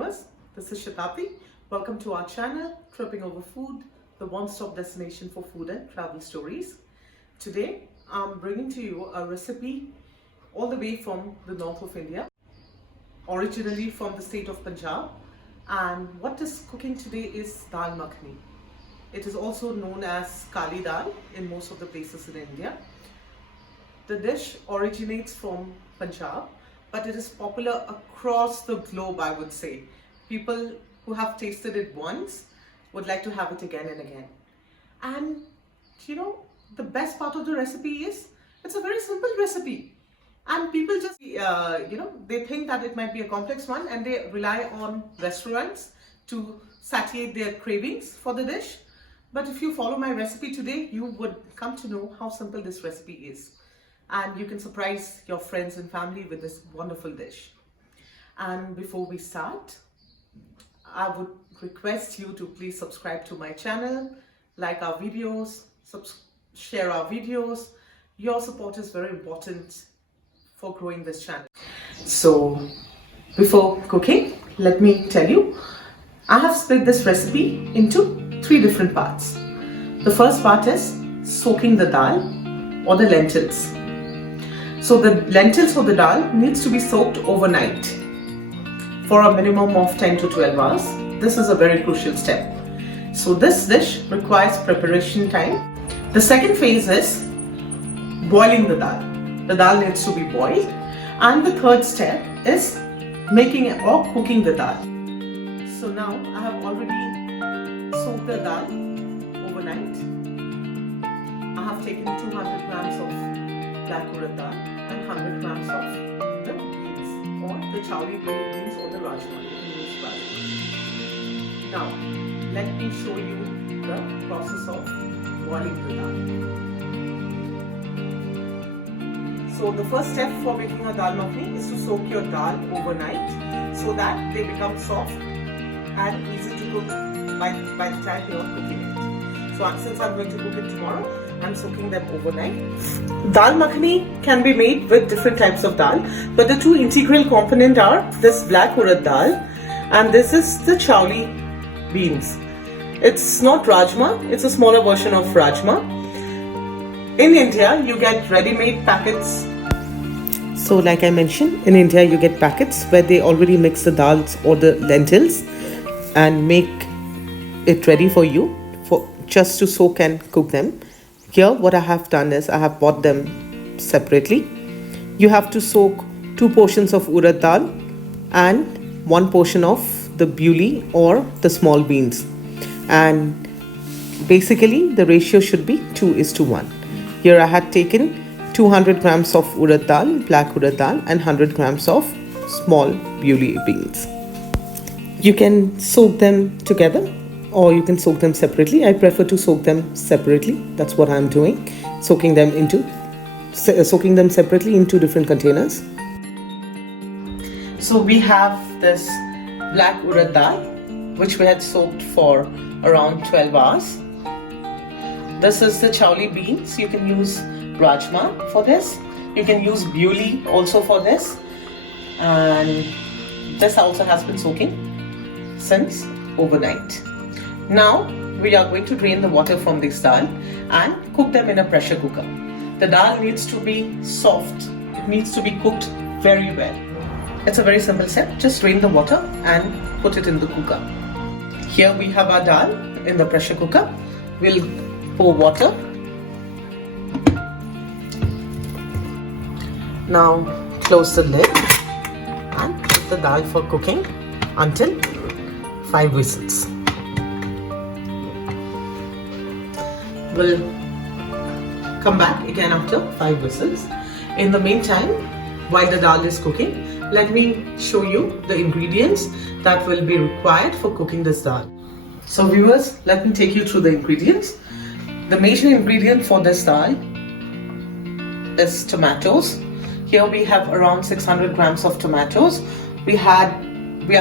viewers, this is Shatabdi. Welcome to our channel, Tripping Over Food, the one-stop destination for food and travel stories. Today, I'm bringing to you a recipe all the way from the north of India, originally from the state of Punjab. And what is cooking today is dal makhani. It is also known as kali dal in most of the places in India. The dish originates from Punjab, but it is popular across the globe, I would say. People who have tasted it once would like to have it again and again. And the best part of the recipe is it's a very simple recipe. And people just, they think that it might be a complex one and they rely on restaurants to satiate their cravings for the dish. But if you follow my recipe today, you would come to know how simple this recipe is. And you can surprise your friends and family with this wonderful dish. And before we start, I would request you to please subscribe to my channel, like our videos, share our videos. Your support is very important for growing this channel. So before cooking, let me tell you, I have split this recipe into 3 different parts. The first part is soaking the dal or the lentils. So the lentils or the dal needs to be soaked overnight for a minimum of 10 to 12 hours. This is a very crucial step. So this dish requires preparation time. The second phase is boiling the dal. The dal needs to be boiled. And the third step is making or cooking the dal. So now I have already soaked the dal overnight. I have taken 200 grams of black urad dal and 100 grams of the beans or the chawli beans or the rajma. Now, let me show you the process of boiling the dal. So the first step for making a dal makhani is to soak your dal overnight so that they become soft and easy to cook by the time you are cooking it. So since I'm going to cook it tomorrow, I'm soaking them overnight. Dal makhani can be made with different types of dal, but the 2 integral components are this black urad dal and this is the chawli beans. It's not rajma, it's a smaller version of rajma. In India, you get ready-made packets. So like I mentioned, in India you get packets where they already mix the dals or the lentils and make it ready for you just to soak and cook them. Here what I have done is I have bought them separately. You have to soak 2 portions of urad dal and 1 portion of the buli or the small beans. And basically the ratio should be 2:1. Here I had taken 200 grams of urad dal, black urad dal and 100 grams of small buli beans. You can soak them together or you can soak them separately. I prefer to soak them separately. That's what I'm doing. Soaking them separately in 2 different containers. So we have this black urad dal which we had soaked for around 12 hours. This is the chawli beans. You can use rajma for this. You can use buli also for this. And this also has been soaking since overnight. Now we are going to drain the water from this dal and cook them in a pressure cooker. The dal needs to be soft. It needs to be cooked very well. It's a very simple step. Just drain the water and put it in the cooker. Here we have our dal in the pressure cooker. We'll pour water. Now close the lid and put the dal for cooking until 5 whistles. We'll come back again after 5 whistles. In the meantime, while the dal is cooking, let me show you the ingredients that will be required for cooking this dal. So viewers, let me take you through the ingredients. The major ingredient for this dal is tomatoes. Here we have around 600 grams of tomatoes. We are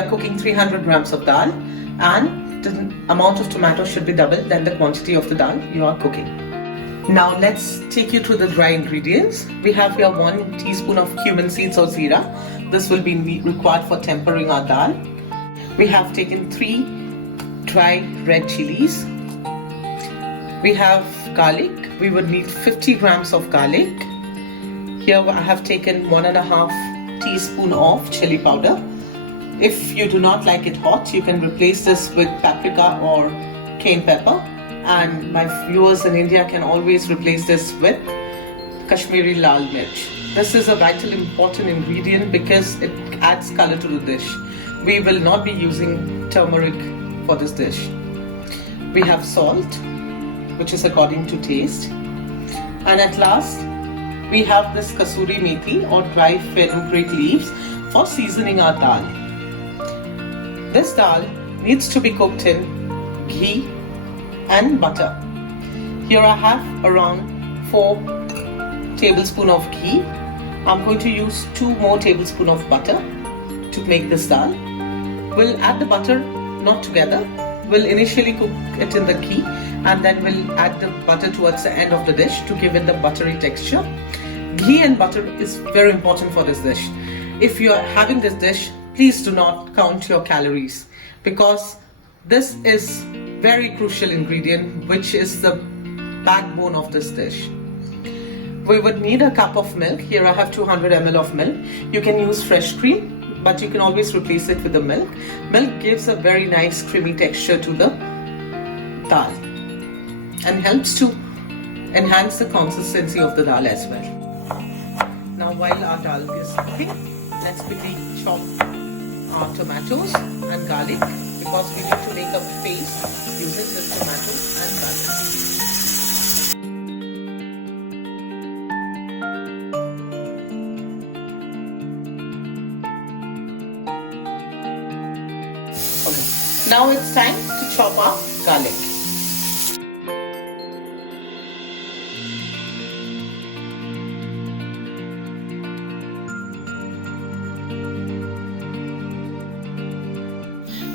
cooking 300 grams of dal and the amount of tomato should be double than the quantity of the dal you are cooking. Now let's take you through the dry ingredients. We have here 1 teaspoon of cumin seeds or zira. This will be required for tempering our dal. We have taken 3 dry red chilies. We have garlic. We would need 50 grams of garlic. Here I have taken 1.5 teaspoon of chili powder. If you do not like it hot, you can replace this with paprika or cayenne pepper. And my viewers in India can always replace this with Kashmiri lal mirch. This is a vital important ingredient because it adds color to the dish. We will not be using turmeric for this dish. We have salt, which is according to taste. And at last, we have this kasuri methi or dry fenugreek leaves for seasoning our dal. This dal needs to be cooked in ghee and butter. Here I have around 4 tablespoons of ghee. I'm going to use 2 more tablespoons of butter to make this dal. We'll add the butter not together. We'll initially cook it in the ghee and then we'll add the butter towards the end of the dish to give it the buttery texture. Ghee and butter is very important for this dish. If you are having this dish, please do not count your calories because this is very crucial ingredient which is the backbone of this dish. We would need a cup of milk. Here I have 200 ml of milk. You can use fresh cream, but you can always replace it with the milk. Milk gives a very nice creamy texture to the dal and helps to enhance the consistency of the dal as well. Now while our dal is cooking, let's quickly chop our tomatoes and garlic because we need to make a paste using this tomato and garlic. Okay, now it's time to chop our garlic.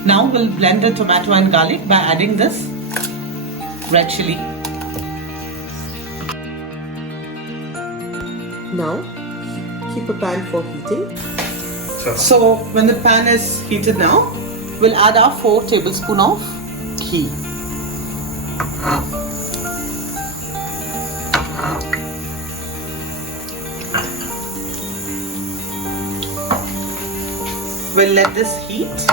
Now we'll blend the tomato and garlic by adding this red chili. Now keep a pan for heating. So when the pan is heated now, we'll add our 4 tablespoons of ghee. We'll let this heat.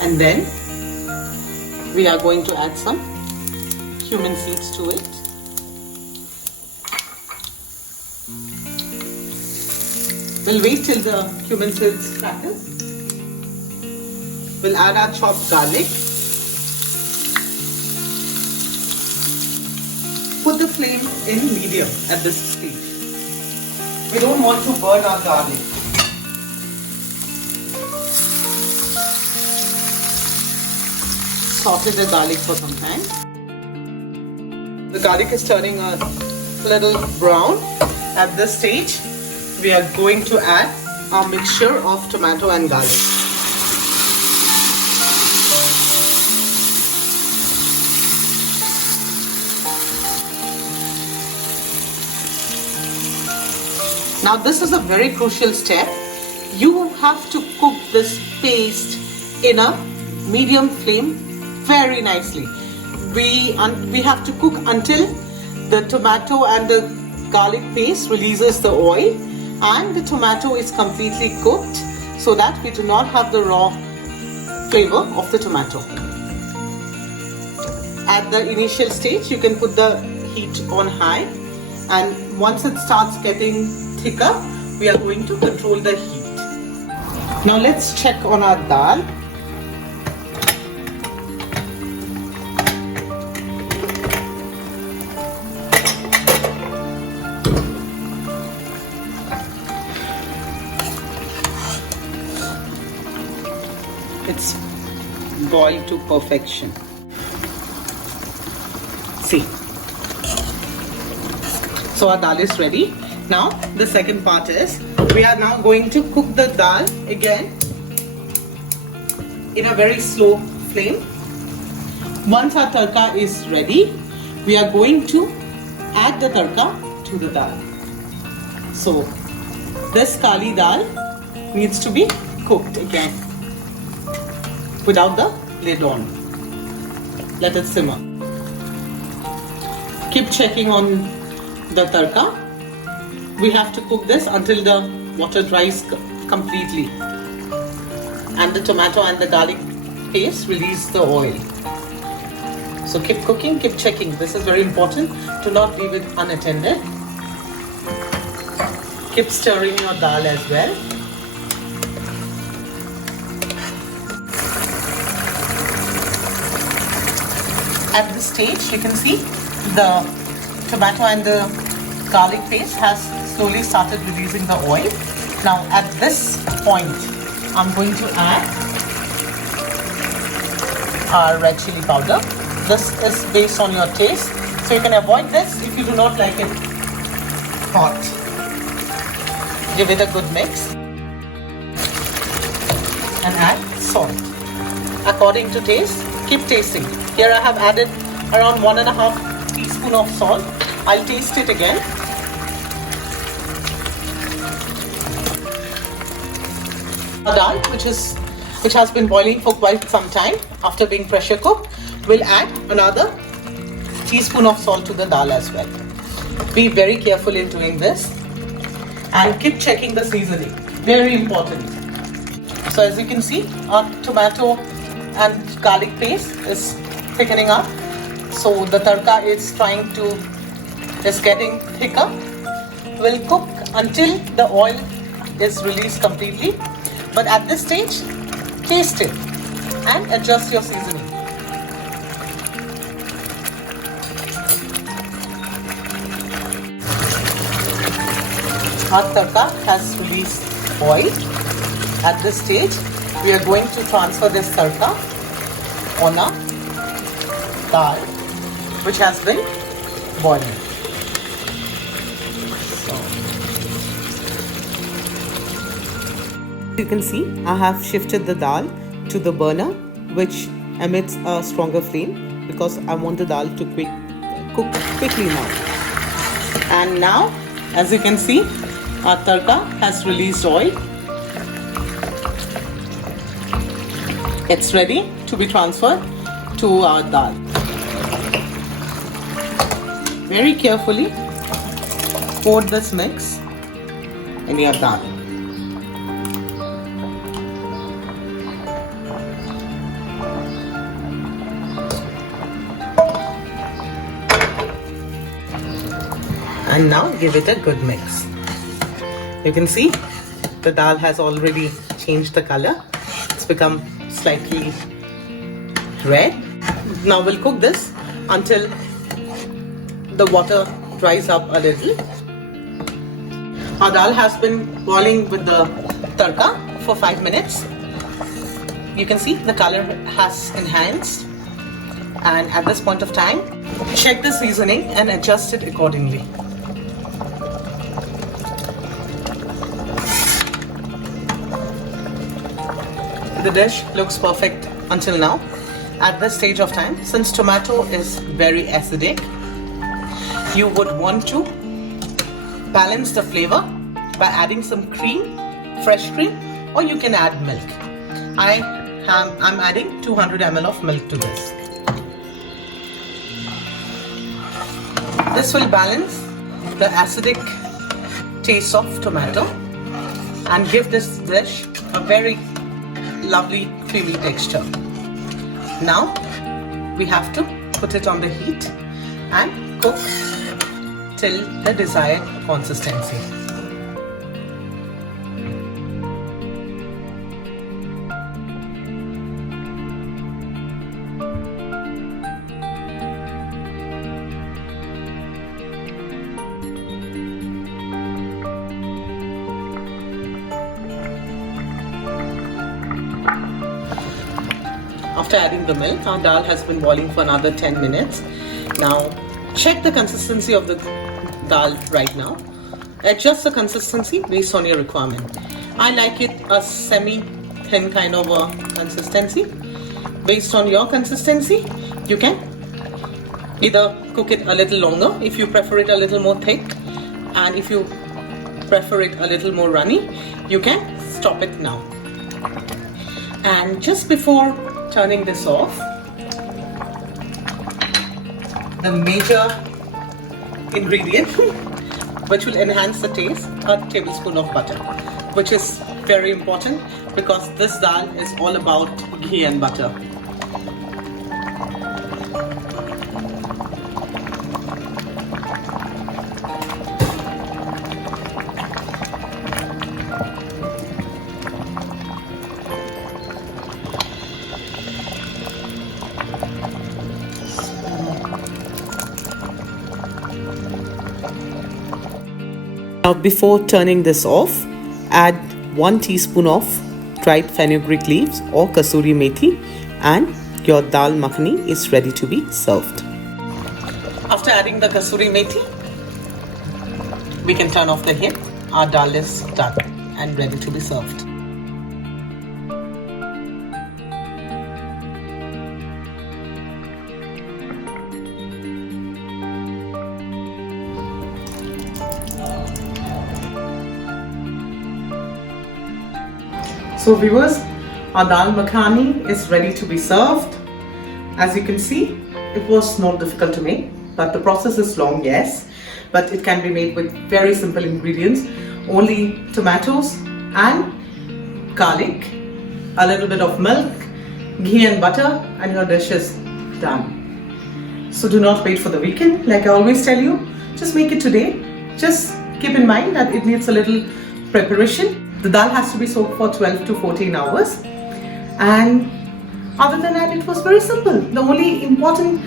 And then we are going to add some cumin seeds to it. We'll wait till the cumin seeds crackle. We'll add our chopped garlic. Put the flame in medium at this stage. We don't want to burn our garlic. Saute the garlic for some time. The garlic is turning a little brown. At this stage, we are going to add our mixture of tomato and garlic. Now this is a very crucial step. You have to cook this paste in a medium flame very nicely. We have to cook until the tomato and the garlic paste releases the oil and the tomato is completely cooked so that we do not have the raw flavor of the tomato. At the initial stage, you can put the heat on high, and once it starts getting thicker, we are going to control the heat. Now let's check on our dal. It's boiled to perfection. See. So our dal is ready. Now the second part is we are now going to cook the dal again in a very slow flame. Once our tadka is ready, we are going to add the tadka to the dal. So this kali dal needs to be cooked again without the lid on. Let it simmer. Keep checking on the tarka. We have to cook this until the water dries completely and the tomato and the garlic paste release the oil. So keep cooking, keep checking. This is very important to not leave it unattended. Keep stirring your dal as well. At this stage, you can see the tomato and the garlic paste has slowly started releasing the oil. Now at this point, I'm going to add our red chili powder. This is based on your taste, so you can avoid this if you do not like it hot. Give it a good mix and add salt according to taste. Keep tasting. Here I have added around 1.5 teaspoon of salt. I'll taste it again. A dal which has been boiling for quite some time after being pressure cooked, we'll add another teaspoon of salt to the dal as well. Be very careful in doing this and keep checking the seasoning. Very important. So as you can see, our tomato and garlic paste is thickening up. So the tarka is getting thicker. We'll cook until the oil is released completely. But at this stage, taste it and adjust your seasoning. Our tarka has released oil. At this stage, we are going to transfer this tarka on a dal which has been boiling. You can see I have shifted the dal to the burner which emits a stronger flame because I want the dal to cook quickly now. And now, as you can see, our tarka has released oil. It's ready to be transferred to our dal. Very carefully pour this mix in your dal. And now give it a good mix. You can see the dal has already changed the color. It's become slightly red. Now we'll cook this until the water dries up a little. Our dal has been boiling with the tarka for 5 minutes. You can see the color has enhanced. And at this point of time, check the seasoning and adjust it accordingly. The dish looks perfect until now. At this stage of time, since tomato is very acidic, you would want to balance the flavor by adding some cream, fresh cream, or you can add milk. I'm adding 200 ml of milk to this. This will balance the acidic taste of tomato and give this dish a very lovely creamy texture. Now we have to put it on the heat and cook till the desired consistency. After adding the milk, our dal has been boiling for another 10 minutes. Now check the consistency of the dal right now. Adjust the consistency based on your requirement. I like it a semi-thin kind of a consistency. Based on your consistency, you can either cook it a little longer if you prefer it a little more thick, and if you prefer it a little more runny, you can stop it now. And just before turning this off, the major ingredient which will enhance the taste, a tablespoon of butter, which is very important because this dal is all about ghee and butter. Now before turning this off, add 1 teaspoon of dried fenugreek leaves or kasuri methi and your dal makhani is ready to be served. After adding the kasuri methi, we can turn off the heat. Our dal is done and ready to be served. So viewers, our dal makhani is ready to be served. As you can see, it was not difficult to make, but the process is long, yes, but it can be made with very simple ingredients. Only tomatoes and garlic, a little bit of milk, ghee and butter, and your dish is done. So do not wait for the weekend. Like I always tell you, just make it today. Just keep in mind that it needs a little preparation. The dal has to be soaked for 12 to 14 hours. And other than that, it was very simple. The only important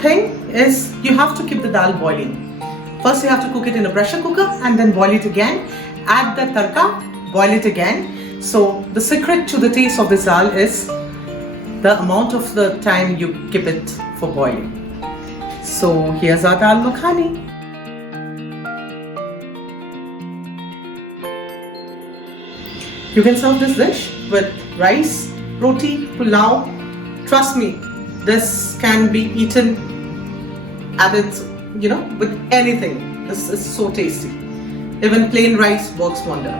thing is you have to keep the dal boiling. First, you have to cook it in a pressure cooker and then boil it again. Add the tadka, boil it again. So the secret to the taste of this dal is the amount of the time you keep it for boiling. So here's our dal makhani. You can serve this dish with rice, roti, pulao. Trust me, this can be eaten at its, with anything. This is so tasty. Even plain rice works wonder.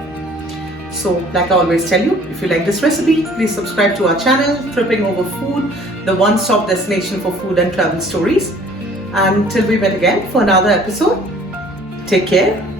So, like I always tell you, if you like this recipe, please subscribe to our channel, Tripping Over Food, the one-stop destination for food and travel stories. And till we meet again for another episode, take care.